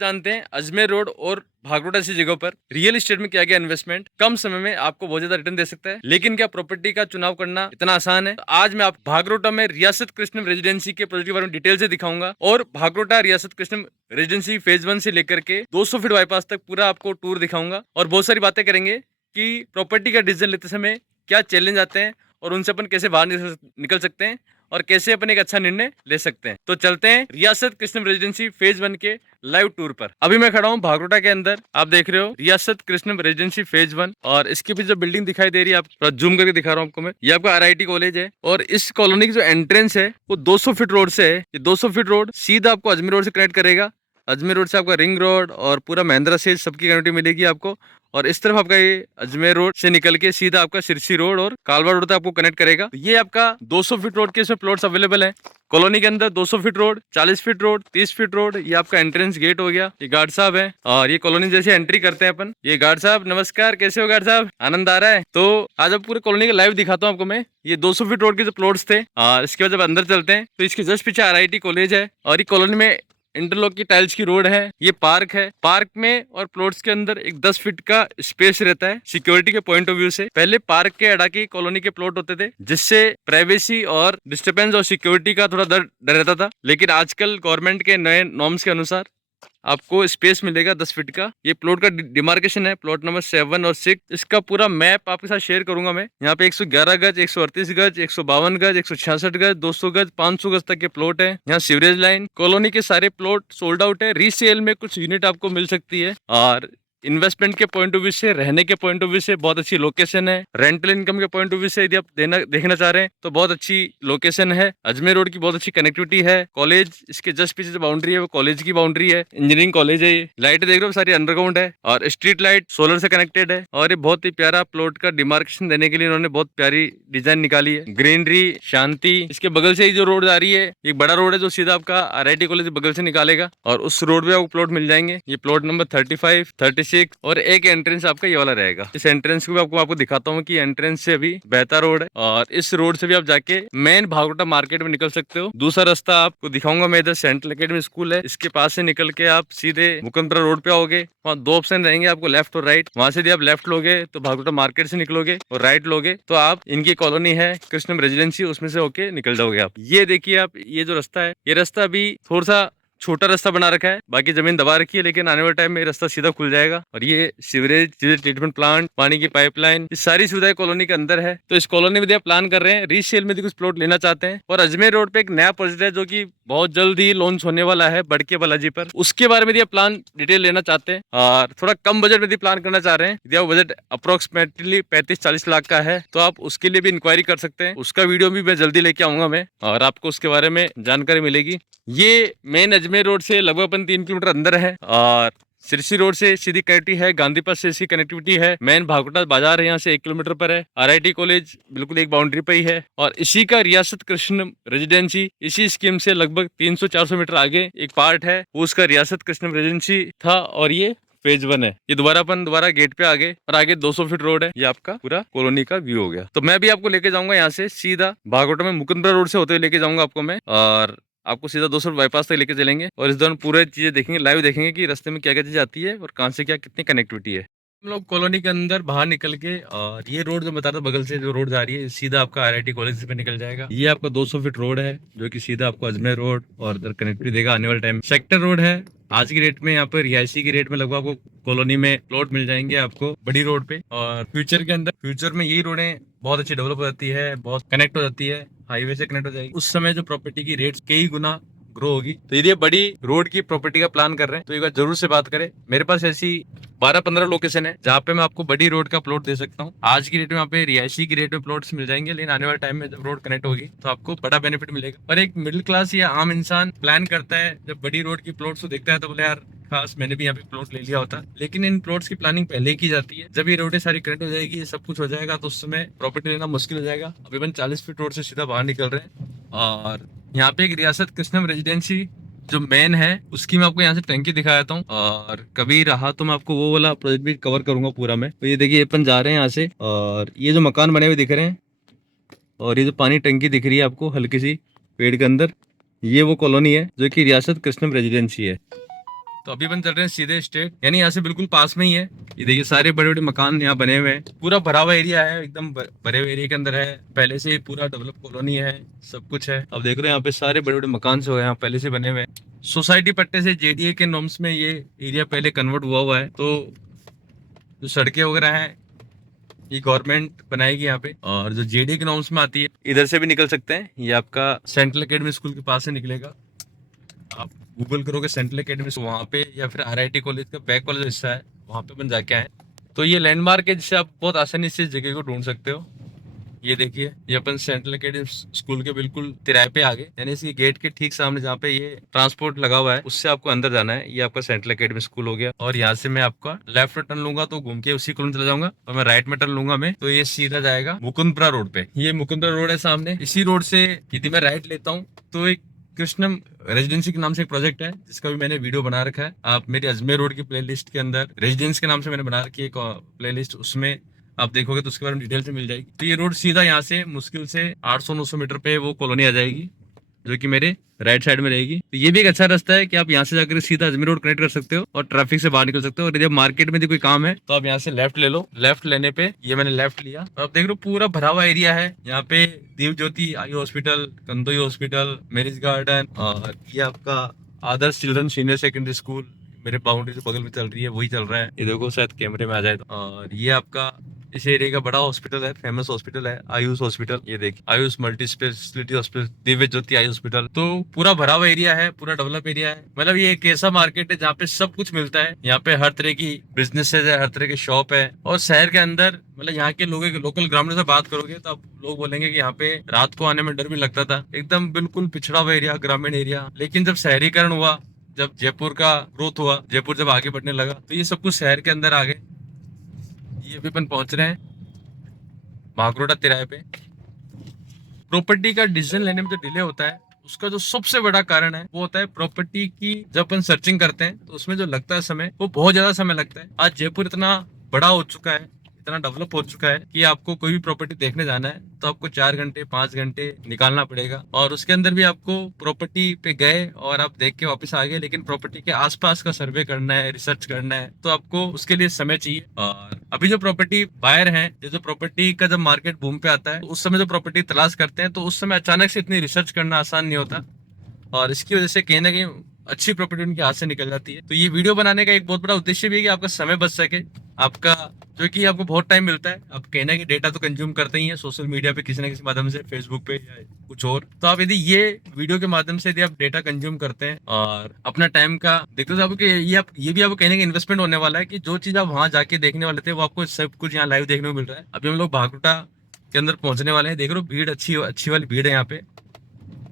जानते हैं अजमेर रोड और भागरोटा ऐसी जगहों पर रियल एस्टेट में क्या क्या इन्वेस्टमेंट कम समय में आपको बहुत ज्यादा रिटर्न दे सकता है, लेकिन क्या प्रॉपर्टी का चुनाव करना इतना आसान है? तो आज मैं आप भागरोटा में रियासत कृष्णम रेजिडेंसी के प्रोजेक्ट के बारे में डिटेल से दिखाऊंगा और भागरोटा रियासत कृष्णम रेजिडेंसी फेज 1 से लेकर के 200 फीट बाईपास तक पूरा आपको टूर दिखाऊंगा और बहुत सारी बातें करेंगे कि प्रॉपर्टी का डिसीजन लेते समय क्या चैलेंज आते हैं और उनसे अपन कैसे बाहर निकल सकते हैं और कैसे अपन एक अच्छा निर्णय ले सकते हैं। तो चलते हैं रियासत कृष्णम रेजिडेंसी फेज 1 के लाइव टूर पर। अभी मैं खड़ा हूँ भागरोटा के अंदर, आप देख रहे हो रियासत कृष्णम रेजिडेंसी फेज 1 और इसके पीछे जो बिल्डिंग दिखाई दे रही है, आप जूम करके दिखा रहा हूँ आपको मैं, ये आपका आरआईटी कॉलेज है और इस कॉलोनी की जो एंट्रेंस है वो 200 फीट रोड से है। ये 200 फीट रोड सीधा आपको अजमेर रोड से कनेक्ट करेगा। अजमेर रोड से आपका रिंग रोड और पूरा महिंद्रा से सबकी कनेक्टिविटी मिलेगी आपको। और इस तरफ आपका ये अजमेर रोड से निकल के सीधा आपका सिरसी रोड और कालवा रोड तक आपको कनेक्ट करेगा। तो ये आपका 200 फीट रोड के इसमें प्लॉट्स अवेलेबल है कॉलोनी के अंदर। 200 feet road, 40 feet road, 30 feet road, ये आपका एंट्रेंस गेट हो गया। ये गार्ड साहब है और ये कॉलोनी जैसे एंट्री करते हैं अपन। ये गार्ड साहब नमस्कार, कैसे हो गार्ड साहब? आनंद आ रहा है? तो आज अब पूरे कॉलोनी का लाइव दिखाता हूँ आपको मैं। ये 200 फीट रोड के जो प्लॉट्स थे और इसके बाद जब अंदर चलते हैं तो इसके जस्ट पीछे आरआईटी कॉलेज है और ये कॉलोनी में इंटरलॉक की टाइल्स की रोड है। ये पार्क है, पार्क में और प्लॉट्स के अंदर एक 10 फीट का स्पेस रहता है सिक्योरिटी के पॉइंट ऑफ व्यू से। पहले पार्क के अड़ा की कॉलोनी के प्लॉट होते थे जिससे प्राइवेसी और डिस्टर्बेंस और सिक्योरिटी का थोड़ा डर रहता था, लेकिन आजकल गवर्नमेंट के नए नॉर्म्स के अनुसार आपको स्पेस मिलेगा 10 फीट का। ये प्लॉट का डिमार्केशन है, प्लॉट नंबर 7 और 6। इसका पूरा मैप आपके साथ शेयर करूंगा मैं। यहाँ पे 111 गज, 138 गज, 152 गज, 166 गज, 200 गज, 500 गज तक के प्लॉट है। यहाँ सीवरेज लाइन, कॉलोनी के सारे प्लॉट सोल्ड आउट है। रीसेल में कुछ यूनिट आपको मिल सकती है और इन्वेस्टमेंट के पॉइंट ऑफ व्यू से, रहने के पॉइंट ऑफ व्यू से बहुत अच्छी लोकेशन है। रेंटल इनकम के पॉइंट ऑफ व्यू से यदि आप देखना चाह रहे हैं तो बहुत अच्छी लोकेशन है। अजमेर रोड की बहुत अच्छी कनेक्टिविटी है। कॉलेज इसके जस्ट पीछे जो बाउंड्री है वो कॉलेज की बाउंड्री है, इंजीनियरिंग कॉलेज है। ये लाइट देख रहे हो सारी अंडरग्राउंड है और स्ट्रीट लाइट सोलर से कनेक्टेड है। और ये बहुत ही प्यारा प्लॉट का डिमार्केशन देने के लिए इन्होंने बहुत प्यारी डिजाइन निकाली है। ग्रीनरी, शांति। इसके बगल से ही जो रोड आ रही है एक बड़ा रोड है जो सीधा आपका आरआईटी कॉलेज बगल से निकालेगा और उस रोड पे आपको प्लॉट मिल जाएंगे। ये प्लॉट नंबर 35, 36 और एक एंट्रेंस आपका ये वाला रहेगा। इस एंट्रेंस को भी आपको दिखाता हूँ कि एंट्रेंस से अभी बहता रोड है और इस रोड से भी आप जाके मेन भागरोटा मार्केट में निकल सकते हो। दूसरा रास्ता आपको दिखाऊंगा मैं, इधर सेंट्रल अकेडमी स्कूल है, इसके पास से निकल के आप सीधे मुकंदपुरा रोड पे आओगे। वहाँ 2 ऑप्शन रहेंगे आपको, लेफ्ट और राइट। वहां से यदि आप लेफ्ट लोगे तो भागरोटा मार्केट से निकलोगे और राइट लोगे तो आप इनकी कॉलोनी है कृष्णम रेजिडेंसी, उसमें से होके निकल जाओगे आप। ये देखिए आप, ये जो रास्ता है, ये रास्ता अभी थोड़ा सा छोटा रास्ता बना रखा है, बाकी जमीन दबा रखी है, लेकिन आने वाले टाइम में रास्ता सीधा खुल जाएगा। और ये सीवरेज ट्रीटमेंट प्लांट, पानी की पाइपलाइन, ये सारी सुविधाएं कॉलोनी के अंदर है। तो इस कॉलोनी में आप प्लान कर रहे हैं रीसेल में कुछ प्लॉट लेना चाहते हैं और अजमेर रोड पे एक नया प्रोजेक्ट है जो कि बहुत जल्द ही लॉन्च होने वाला है बड़के बालाजी पर, उसके बारे में आप प्लान डिटेल लेना चाहते हैं और थोड़ा कम बजट में प्लान करना चाह रहे हैं, यदि आप बजट अप्रोक्सीमेटली 35-40 लाख का है तो आप उसके लिए भी इंक्वायरी कर सकते हैं। उसका वीडियो भी मैं जल्दी लेके आऊंगा मैं और आपको उसके बारे में जानकारी मिलेगी। ये मेन अजमेर रोड से लगभग 3 किलोमीटर अंदर है और सिरसी रोड से सीधी कनेक्टिविटी है, गांधी पास से इसकी कनेक्टिविटी है। मेन भागरोटा बाजार है, यहाँ से 1 किलोमीटर पर है। आरआईटी कॉलेज बिल्कुल एक बाउंड्री पे ही है और इसी का रियासत कृष्णम रेजिडेंसी इसी स्कीम से लगभग 300-400 मीटर आगे एक पार्ट है, उसका रियासत कृष्णम रेजिडेंसी था और ये फेज 1 है। ये दोबारा गेट पे आ गए और आगे 200 फीट रोड है। ये आपका पूरा कॉलोनी का व्यू हो गया। तो मैं भी आपको लेके जाऊंगा यहाँ से सीधा भागरोटा में मुकुंदपुरा रोड से होते हुए लेके जाऊंगा आपको मैं और आपको सीधा 200 बाईपास तक लेके चलेंगे और इस दौरान पूरे चीजें देखेंगे, लाइव देखेंगे कि रास्ते में क्या क्या चीज आती है और कहाँ से क्या कितनी कनेक्टिविटी है। हम लोग कॉलोनी के अंदर बाहर निकल के और ये रोड जो बता रहा था बगल से जो रोड जा रही है सीधा आपका आरआईटी कॉलेज पे निकल जाएगा। ये आपका 200 फीट रोड है जो कि सीधा आपको अजमेर रोड और इधर कनेक्टिविटी देगा आने वाले टाइम। सेक्टर रोड है। आज की रेट में यहाँ पर रिहायशी की रेट में लगभग आपको कॉलोनी में प्लॉट मिल जाएंगे आपको बड़ी रोड पे और फ्यूचर में यही रोडें बहुत अच्छी डेवलप हो जाती है, बहुत कनेक्ट हो जाती है, हाईवे से कनेक्ट हो जाएगी, उस समय जो प्रॉपर्टी की रेट कई गुना ग्रो होगी। तो यदि आप बड़ी रोड की प्रॉपर्टी का प्लान कर रहे हैं तो एक बार जरूर से बात करें। मेरे पास ऐसी 12-15 लोकेशन है जहाँ पे मैं आपको बड़ी रोड का प्लॉट दे सकता हूँ। आज की डेट में यहाँ पे रिहायशी की रेट में प्लॉट्स मिल जाएंगे, लेकिन आने वाले टाइम में जब रोड कनेक्ट होगी तो आपको बड़ा बेनिफिट मिलेगा। पर एक मिडिल क्लास या आम इंसान प्लान करता है जब बड़ी रोड की प्लॉट्स को देखता है तो बोले यार खास मैंने भी यहाँ पे प्लॉट ले लिया होता, लेकिन इन प्लॉट्स की प्लानिंग पहले ही की जाती है। जब ये रोडें सारी कनेक्ट हो जाएगी, सब कुछ हो जाएगा तो उस समय प्रॉपर्टी लेना मुश्किल हो जाएगा। अभी अपन 40 फीट रोड से सीधा बाहर निकल रहे हैं और यहाँ पे एक रियासत कृष्णम रेजिडेंसी जो मेन है उसकी मैं आपको यहाँ से टंकी दिखा देता हूँ और कभी रहा तो मैं आपको वो वाला प्रोजेक्ट भी कवर करूंगा पूरा मैं। तो ये देखिए अपन जा रहे हैं यहाँ से और ये जो मकान बने हुए दिख रहे हैं और ये जो पानी टंकी दिख रही है आपको हल्की सी पेड़ के अंदर, ये वो कॉलोनी है जो कि रियासत कृष्णम रेजिडेंसी है। तो अभी अपन चल रहे हैं सीधे स्ट्रेट, यानी यहाँ से बिल्कुल पास में ही है। ये देखिए सारे बड़े बड़े मकान यहाँ बने हुए हैं, पूरा भरा हुआ एरिया है, एकदम भरे हुए एरिया के अंदर है, पहले से पूरा डेवलप कॉलोनी है, सब कुछ है। अब देख रहे हैं यहाँ पे सारे बड़े बड़े मकान से यहाँ पहले से बने हुए हैं। सोसाइटी पट्टे से जेडीए के नॉर्म्स में ये एरिया पहले कन्वर्ट हुआ है। तो जो सड़कें वगैरह हैं ये गवर्नमेंट बनाएगी यहाँ पे, और जो जेडीए के नॉर्म्स में आती है इधर से भी निकल सकते हैं। ये आपका सेंट्रल एकेडमी स्कूल के पास से निकलेगा, आप गूगल करोगे सेंट्रल एकेडमी वहाँ पे, या फिर आरआईटी कॉलेज का बैक कॉलेज हिस्सा है वहाँ पे अपन जाके आए। तो ये लैंडमार्क है जिससे आप बहुत आसानी से इस जगह को ढूंढ सकते हो। ये देखिए ये अपन सेंट्रल एकेडमी स्कूल के बिल्कुल तिराए पे आगे, यानी इसकी गेट के ठीक सामने जहाँ पे ये ट्रांसपोर्ट लगा हुआ है उससे आपको अंदर जाना है। ये आपका सेंट्रल एकेडमी स्कूल हो गया, और यहाँ से मैं आपका लेफ्ट टर्न लूंगा तो घूम के उसी कॉलोनी चला जाऊंगा, और मैं राइट में टर्न लूंगा मैं तो ये सीधा जाएगा मुकुंदपुरा रोड पे। ये मुकुंदपुरा रोड है सामने, इसी रोड से यदि मैं राइट लेता हूँ तो एक कृष्णम रेजिडेंसी के नाम से एक प्रोजेक्ट है जिसका भी मैंने वीडियो बना रखा है। आप मेरी अजमेर रोड की प्लेलिस्ट के अंदर रेजिडेंस के नाम से मैंने बना रखी है एक प्लेलिस्ट, उसमें आप देखोगे तो उसके बारे में डिटेल से मिल जाएगी। तो ये रोड सीधा यहाँ से मुश्किल से 800-900 मीटर पे वो कॉलोनी आ जाएगी जो कि मेरे राइट साइड में रहेगी। तो ये भी एक अच्छा रास्ता है कि आप यहाँ से जाकर सीधा अजमेर रोड कनेक्ट कर सकते हो और ट्रैफिक से बाहर निकल सकते हो। और जब मार्केट में भी कोई काम है तो आप यहाँ से लेफ्ट ले लो। लेफ्ट लेने पे ये मैंने लेफ्ट लिया, तो आप देख रहे हो पूरा भरा हुआ एरिया है। यहाँ पे Deep Jyoti eye hospital, Kandoi hospital, marriage garden, और ये आपका Adarsh children senior secondary school मेरे बाउंड्री से बगल में चल रही है, वही चल रहा है। ये देखो शायद कैमरे में आ जाए तो। और ये आपका इस एरिया का बड़ा हॉस्पिटल है, फेमस हॉस्पिटल है आयुष हॉस्पिटल। ये देखिए Ayush multi speciality hospital, Divya ज्योति आई हॉस्पिटल। तो पूरा भरा हुआ एरिया है, पूरा डेवलप एरिया है। मतलब ये एक ऐसा मार्केट है जहाँ पे सब कुछ मिलता है। यहाँ पे हर तरह की बिजनेसेस है, हर तरह की शॉप है। और शहर के अंदर मतलब यहाँ के लोगों के लोकल ग्रामीणों से बात करोगे तो आप लोग बोलेंगे कि यहाँ पे रात को आने में डर भी लगता था। एकदम बिल्कुल पिछड़ा हुआ एरिया, ग्रामीण एरिया। लेकिन जब शहरीकरण हुआ, जब जयपुर का ग्रोथ हुआ, जयपुर जब आगे बढ़ने लगा तो ये सब कुछ शहर के अंदर आ गए। ये भी अपन पहुंच रहे हैं भागरोटा तिराहे पे। प्रॉपर्टी का डिसीजन लेने में जो डिले होता है उसका जो सबसे बड़ा कारण है वो होता है प्रॉपर्टी की। जब अपन सर्चिंग करते हैं तो उसमें जो लगता है समय, वो बहुत ज्यादा समय लगता है। आज जयपुर इतना बड़ा हो चुका है, इतना डेवलप हो चुका है कि आपको कोई भी प्रॉपर्टी देखने जाना है तो आपको 4 घंटे 5 घंटे निकालना पड़ेगा। और उसके अंदर भी आपको प्रॉपर्टी पे गए और आप देख के वापस आ गए, लेकिन प्रॉपर्टी के आसपास का सर्वे करना है, रिसर्च करना है, तो आपको उसके लिए समय चाहिए। और अभी जो प्रॉपर्टी बायर हैं, जो प्रॉपर्टी का जब मार्केट बूम पे आता है तो उस समय जो प्रॉपर्टी तलाश करते हैं तो उस समय अचानक से इतनी रिसर्च करना आसान नहीं होता, और इसकी वजह से कहीं ना कहीं अच्छी प्रॉपर्टी उनके हाथ से निकल जाती है। तो ये वीडियो बनाने का एक बहुत बड़ा उद्देश्य भी है कि आपका समय बच सके, आपका जो कि आपको बहुत टाइम मिलता है। आप कहना कि डेटा तो कंज्यूम करते ही है सोशल मीडिया पे किसी ना किसी माध्यम से, फेसबुक पे या कुछ और। तो आप यदि ये वीडियो के माध्यम से यदि आप डेटा कंज्यूम करते हैं और अपना टाइम का देखते हो, आपको ये भी आपको कहने का इन्वेस्टमेंट होने वाला है कि जो चीज आप वहां जाके देखने वाले थे वो आपको सब कुछ यहाँ लाइव देखने को मिल रहा है। अभी हम लोग भागरोटा के अंदर पहुंचने वाले हैं। देख रहे हो भीड़ अच्छी वाली भीड़ है यहाँ पे,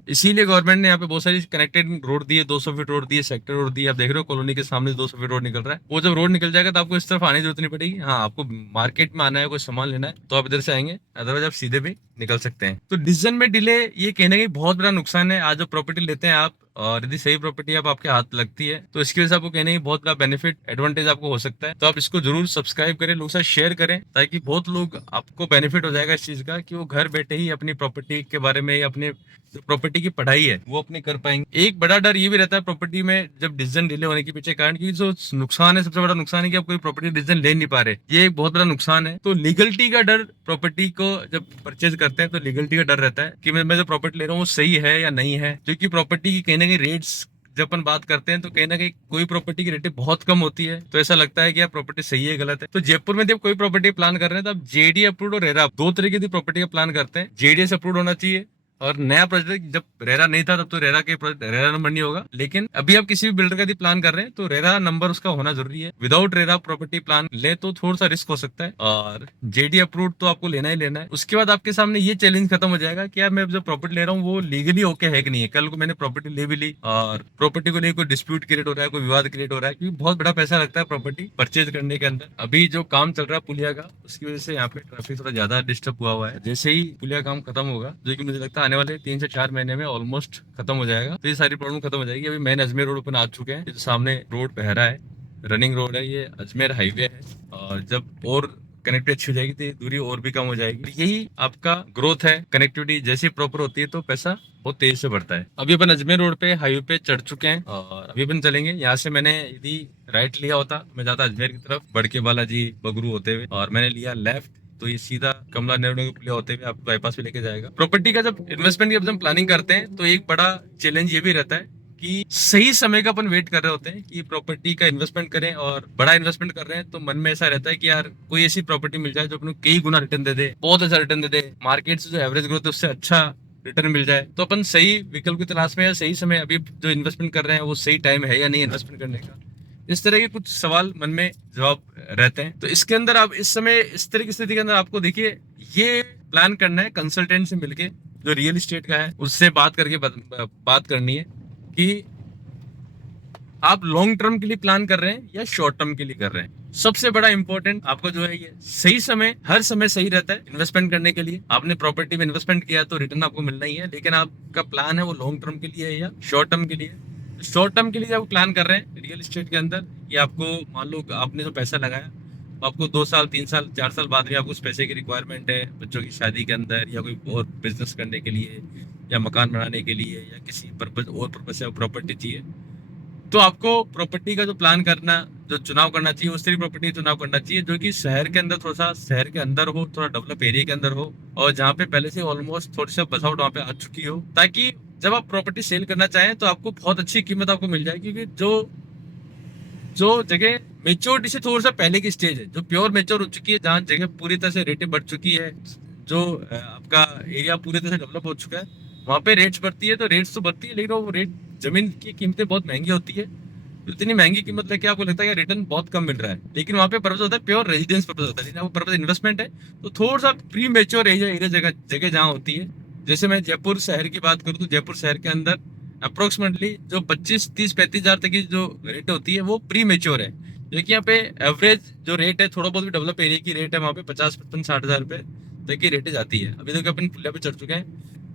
इसीलिए गवर्नमेंट ने यहाँ पे बहुत सारी कनेक्टेड रोड दी है, 200 फीट रोड दी है, सेक्टर रोड दी है। आप देख रहे हो कॉलोनी के सामने 200 फीट रोड निकल रहा है। वो जब रोड निकल जाएगा तो आपको इस तरफ आने की जरूरत नहीं पड़ेगी। हाँ, आपको मार्केट में आना है, कोई सामान लेना है तो आप इधर से आएंगे, अदरवाइज आप सीधे भी निकल सकते हैं। तो डिसीजन में डिले ये कहने का बहुत बड़ा नुकसान है। आज जो प्रॉपर्टी लेते हैं आप, और यदि सही प्रॉपर्टी आप आपके हाथ लगती है तो इसकी वजह से आपको कहने की बहुत बड़ा बेनिफिट एडवांटेज आपको हो सकता है। तो आप इसको जरूर सब्सक्राइब करें, लोगों के साथ शेयर करें, ताकि बहुत लोग आपको बेनिफिट हो जाएगा इस चीज का कि वो घर बैठे ही अपनी प्रॉपर्टी के बारे में, अपने प्रॉपर्टी की पढ़ाई है वो अपनी कर पाएंगे। एक बड़ा डर ये भी रहता है प्रॉपर्टी में जब डिसीजन डिले होने के पीछे कारण, की जो नुकसान है, सबसे बड़ा नुकसान है कि आप कोई प्रॉपर्टी डिसीजन ले नहीं पा रहे। ये एक बहुत बड़ा नुकसान है। तो लीगलिटी का डर, प्रॉपर्टी को जब परचेज करते हैं तो लीगलिटी का डर रहता है कि मैं जो प्रॉपर्टी ले रहा हूँ वो सही है या नहीं है। क्योंकि प्रॉपर्टी की कहीं ना कहीं रेट्स जब अपन बात करते हैं तो कहीं ना कहीं कोई प्रॉपर्टी की रेटें बहुत कम होती है, तो ऐसा लगता है कि यार प्रॉपर्टी सही है गलत है। तो जयपुर में जब कोई प्रॉपर्टी प्लान कर रहे हैं तो आप जेडी अप्रूव्ड और रेरा दो तरीके की प्रॉपर्टी का प्लान करते हैं। जेडीएस अप्रूव्ड होना चाहिए, और नया प्रोजेक्ट जब रेरा नहीं था तब तो रेरा नंबर नहीं होगा। लेकिन अभी आप किसी भी बिल्डर का यदि प्लान कर रहे हैं तो रेरा नंबर उसका होना जरूरी है। विदाउट रेरा प्रॉपर्टी प्लान ले तो थोड़ा सा रिस्क हो सकता है, और जेडी अप्रूव्ड तो आपको लेना ही लेना है। उसके बाद आपके सामने ये चैलेंज खत्म हो जाएगा कि यार मैं जो प्रॉपर्टी ले रहा हूँ वो लीगली ओके है कि नहीं है। कल को मैंने प्रॉपर्टी ले भी ली और प्रॉपर्टी को लेकर कोई डिस्प्यूट क्रिएट हो रहा है, कोई विवाद क्रिएट हो रहा है, क्योंकि बहुत बड़ा पैसा लगता है प्रॉपर्टी परचेज करने के अंदर। अभी जो काम चल रहा है पुलिया का, उसकी वजह से यहाँ पे ट्रैफिक थोड़ा ज्यादा डिस्टर्ब हुआ है। जैसे ही पुलिया काम खत्म होगा, जो कि मुझे लगता है आने वाले 3 से 4 महीने में ऑलमोस्ट खत्म हो जाएगा, तो ये सारी प्रॉब्लम खत्म हो जाएगी। अभी मेन अजमेर रोड पर आ चुके हैं। जो सामने रोड बहरा है, रनिंग रोड है, ये अजमेर हाईवे है। और जब और कनेक्टिविटी अच्छी हो जाएगी तो दूरी और भी कम हो जाएगी। यही आपका ग्रोथ है। कनेक्टिविटी जैसी प्रॉपर होती है तो पैसा बहुत तेज से बढ़ता है। अभी अपन अजमेर रोड पे हाईवे पे चढ़ चुके हैं और अभी अपन चलेंगे। यहाँ से मैंने यदि राइट लिया होता मैं जाता अजमेर की तरफ बड़के बालाजी बगरू होते हुए, और मैंने लिया लेफ्ट तो ये सीधा कमला नेहरू पुलिया होते हुए आपको बाईपास पे लेके जाएगा। प्रॉपर्टी का जब इन्वेस्टमेंट की हम प्लानिंग करते हैं तो एक बड़ा चैलेंज ये भी रहता है कि सही समय का अपन वेट कर रहे होते हैं कि प्रॉपर्टी का इन्वेस्टमेंट करें, और बड़ा इन्वेस्टमेंट कर रहे हैं तो मन में ऐसा रहता है कि यार कोई ऐसी प्रॉपर्टी मिल जाए जो अपने कई गुना रिटर्न दे दे, बहुत अच्छा रिटर्न दे दे, मार्केट से जो एवरेज ग्रोथ है उससे अच्छा रिटर्न मिल जाए। तो अपन सही विकल्प की तलाश में है, सही समय अभी जो इन्वेस्टमेंट कर रहे हैं वो सही टाइम है या नहीं इन्वेस्टमेंट करने का। इस तरह के कुछ सवाल मन में जवाब रहते हैं। तो इसके अंदर आप इस समय इस तरह की स्थिति के अंदर आपको देखिए ये प्लान करना है, कंसल्टेंट से मिलके जो रियल एस्टेट का है उससे बात करके बात करनी है कि आप लॉन्ग टर्म के लिए प्लान कर रहे हैं या शॉर्ट टर्म के लिए कर रहे हैं। सबसे बड़ा इंपॉर्टेंट आपको जो है ये सही समय, हर समय सही रहता है इन्वेस्टमेंट करने के लिए। आपने प्रॉपर्टी में इन्वेस्टमेंट किया तो रिटर्न आपको मिलना ही है, लेकिन आपका प्लान है वो लॉन्ग टर्म के लिए है या शॉर्ट टर्म के लिए। शॉर्ट टर्म के लिए जब प्लान कर रहे हैं रियल एस्टेट के अंदर, ये आपको मान लो आपने जो पैसा लगाया तो आपको 2 साल 3 साल 4 साल बाद भी आपको उस पैसे की रिक्वायरमेंट है बच्चों की शादी के अंदर, या कोई और बिजनेस करने के लिए, या मकान बनाने के लिए, या किसी पर्पज और पर्पज से प्रॉपर्टी चाहिए, तो आपको प्रॉपर्टी का जो प्लान करना, जो चुनाव करना चाहिए उस तरह प्रॉपर्टी चुनाव करना चाहिए जो कि शहर के अंदर, थोड़ा सा शहर के अंदर हो, थोड़ा डेवलप एरिया के अंदर हो, और जहाँ पे पहले से ऑलमोस्ट थोड़ी सा बसावट वहाँ पे आ चुकी हो, ताकि जब आप प्रॉपर्टी सेल करना चाहें तो आपको बहुत अच्छी कीमत आपको मिल जाए। क्योंकि जो जगह मेच्योरिटी से थोड़ा सा पहले की स्टेज है, जो प्योर मेच्योर हो चुकी है, जहाँ जगह पूरी तरह से रेटें बढ़ चुकी है, जो आपका एरिया पूरी तरह से डेवलप हो चुका है, वहाँ पे रेट्स बढ़ती है। तो रेट्स तो बढ़ती है लेकिन वो रेट, जमीन की कीमतें बहुत महंगी होती है। तो इतनी महंगी कीमत लेके आपको लगता है कि रिटर्न बहुत कम मिल रहा है, लेकिन वहाँ पे पर्पज होता है प्योर रेजिडेंस पर्पज होता है। वो पर्पज इन्वेस्टमेंट है तो थोड़ा सा प्री मेच्योर एरिया जगह जहाँ होती है। जैसे मैं जयपुर शहर की बात करूँ तो जयपुर शहर के अंदर अप्रोक्सीमेटली जो 25, 30, 35 हजार तक की जो रेट होती है वो प्री मेच्योर है। लेकिन यहाँ पे एवरेज जो रेट है, थोड़ा बहुत भी डेवलप एरिया की रेट है वहाँ पे 50, 55, 60 हजार रुपए तक की रेटें जाती है। अभी तक अपन पुलिया पे चढ़ चुके हैं,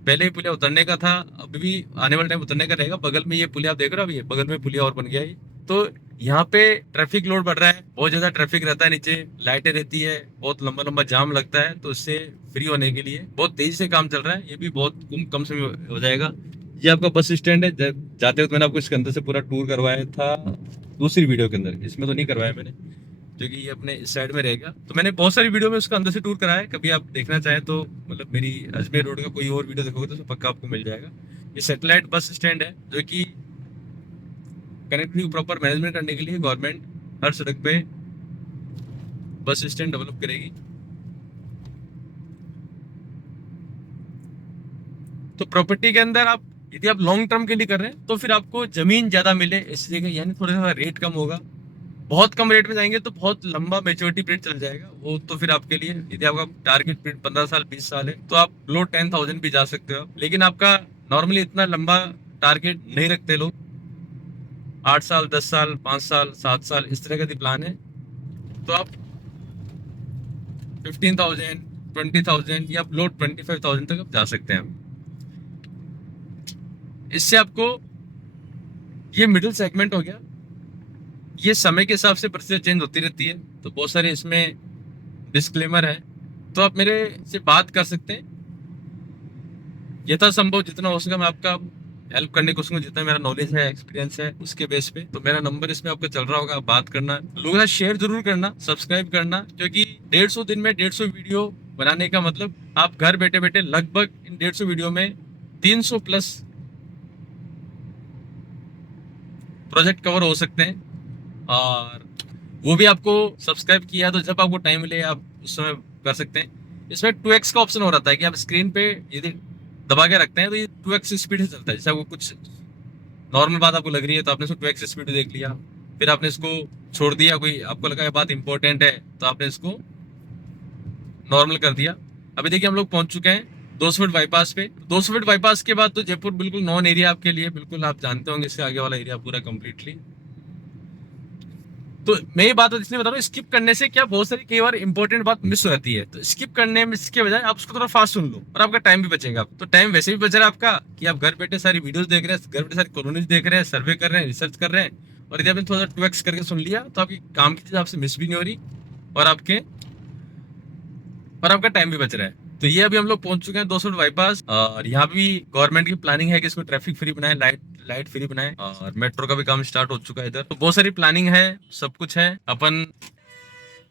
पहले ही पुलिया उतरने का था, अभी भी आने वाले टाइम उतरने का रहेगा। बगल में ये पुलिया आप देख रहे हो, अभी ये बगल में पुलिया और बन गया है। तो यहाँ पे ट्रैफिक लोड बढ़ रहा है, बहुत ज्यादा ट्रैफिक रहता है, नीचे लाइटें रहती है, बहुत लंबा लंबा जाम लगता है। तो इससे फ्री होने के लिए बहुत तेजी से काम चल रहा है, ये भी बहुत कम समय में हो जाएगा। ये आपका बस स्टैंड है, जाते वक्त मैंने आपको इसके अंदर से पूरा टूर करवाया था दूसरी वीडियो के अंदर, इसमें तो नहीं करवाया मैंने क्योंकि ये अपने इस साइड में रहेगा। तो मैंने बहुत सारी वीडियो में उसका अंदर से टूर कराया है, कभी आप देखना चाहें तो मतलब मेरी अजमेर रोड का कोई और वीडियो देखोगे तो पक्का आपको मिल जाएगा। ये सैटेलाइट बस स्टैंड है जो कि कनेक्टिविटी प्रॉपर मैनेजमेंट करने के लिए गवर्नमेंट हर सड़क पे बस स्टैंड डेवलप करेगी। तो प्रॉपर्टी के अंदर आप यदि आप लॉन्ग टर्म के लिए कर रहे हैं तो फिर आपको जमीन ज्यादा मिले इस जगह, यानी थोड़ा सा रेट कम होगा। बहुत कम रेट में जाएंगे तो बहुत लंबा मेच्योरिटी पीरियड चल जाएगा वो, तो फिर आपके लिए यदि आपका टारगेट पीरियड 15 साल 20 साल है तो आप लो 10,000 भी जा सकते हो। लेकिन आपका नॉर्मली इतना लंबा टारगेट नहीं रखते लोग, 8 साल 10 साल 5 साल 7 साल इस तरह का प्लान है। तो आप 15,000 20,000 या लो 25,000 तक आप जा सकते हैं। इससे आपको ये मिडिल सेगमेंट हो गया। ये समय के हिसाब से परिस्थितियां चेंज होती रहती है, तो बहुत सारे इसमें डिस्क्लेमर है, तो आप मेरे से बात कर सकते हैं। यथासंभव जितना हो सके मैं आपका हेल्प करने की कोशिश करूंगा, जितना मेरा नॉलेज है एक्सपीरियंस है उसके बेस पे। तो मेरा नंबर इसमें आपका चल रहा होगा, आप बात करना, लोगों का शेयर जरूर करना, सब्सक्राइब करना, क्योंकि 150 दिन में 150 वीडियो बनाने का मतलब आप घर बैठे बैठे लगभग इन 150 वीडियो में 300 प्लस प्रोजेक्ट कवर हो सकते हैं। और वो भी आपको सब्सक्राइब किया तो जब आपको टाइम मिले आप उस समय कर सकते हैं। इसमें 2x का ऑप्शन हो रहा है कि आप स्क्रीन पे यदि दबा के रखते हैं तो ये 2x स्पीड से चलता है। जैसे आपको कुछ नॉर्मल बात आपको लग रही है तो आपने इसको 2x स्पीड देख लिया, फिर आपने इसको छोड़ दिया, कोई आपको लगा ये बात इंपॉर्टेंट है तो आपने इसको नॉर्मल कर दिया। अभी देखिए हम लोग पहुंच चुके हैं 200 फीट बाईपास पे। 200 फीट बाईपास के बाद तो जयपुर बिल्कुल नॉन एरिया आपके लिए, बिल्कुल आप जानते होंगे इससे आगे वाला एरिया पूरा कंप्लीटली। तो मैं ये बात इसलिए बता रहा हूँ, स्किप करने से क्या बहुत सारी कई बार इंपॉर्टेंट बात मिस हो जाती है। तो स्किप करने में इसके बजाय आप उसको थोड़ा फास्ट सुन लो और आपका टाइम भी बचेगा। तो टाइम वैसे भी बच रहा है आपका कि आप घर बैठे सारी वीडियोस देख रहे हैं, घर बैठे सारी कॉलोनीज देख रहे हैं, सर्वे कर रहे हैं, रिसर्च कर रहे हैं, और यदि आपने थोड़ा सा 2x करके सुन लिया तो आपकी काम की चीज आपसे मिस भी नहीं हो रही और आपके और आपका टाइम भी बच रहा है। तो ये अभी हम लोग पहुंच चुके हैं 200 बाईपास, और यहाँ भी गवर्नमेंट की प्लानिंग है कि इसको ट्रैफिक फ्री बनाए, लाइट लाइट फ्री बनाए, और मेट्रो का भी काम स्टार्ट हो चुका है इधर। तो बहुत सारी प्लानिंग है, सब कुछ है। अपन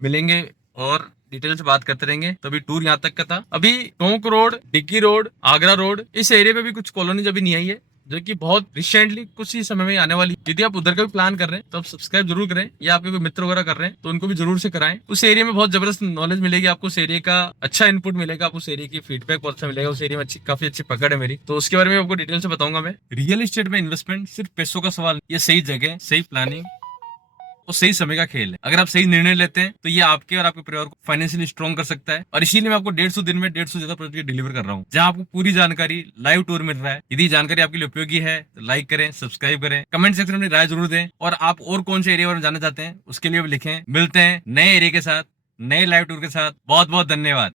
मिलेंगे और डिटेल से बात करते रहेंगे। तो अभी टूर यहाँ तक का था। अभी टोंक रोड, डिग्गी रोड, आगरा रोड, इस एरिया में भी कुछ कॉलोनीज अभी नहीं आई है, जो कि बहुत रिसेंटली कुछ ही समय में आने वाली। यदि आप उधर का भी प्लान कर रहे हैं तो आप सब्सक्राइब जरूर करें, या आपके कोई मित्र वगैरह कर रहे हैं तो उनको भी जरूर से कराएं। उस एरिया में बहुत जबरदस्त नॉलेज मिलेगी आपको, उस एरिया का अच्छा इनपुट मिलेगा, आप उस एरिया की फीडबैक बहुत अच्छा मिलेगा। उस एरिया में काफी अच्छी पकड़ है मेरी, तो उसके बारे में आपको डिटेल से बताऊंगा मैं। रियल एस्टेट में इन्वेस्टमेंट सिर्फ पैसों का सवाल, ये सही जगह, सही प्लानिंग और सही समय का खेल है। अगर आप सही निर्णय लेते हैं तो ये आपके और आपके परिवार को फाइनेंशियली स्ट्रॉन्ग कर सकता है। और इसीलिए मैं आपको 150 दिन में 150 ज्यादा प्रोजेक्ट डिलीवर कर रहा हूँ, जहां आपको पूरी जानकारी, लाइव टूर मिल रहा है। यदि जानकारी आपके लिए उपयोगी है तो लाइक करें, सब्सक्राइब करें, कमेंट सेक्शन में राय जरूर दें। और आप और कौन से एरिया में जाना चाहते हैं उसके लिए भी लिखें। मिलते हैं नए एरिया के साथ, नए लाइव टूर के साथ। बहुत बहुत धन्यवाद।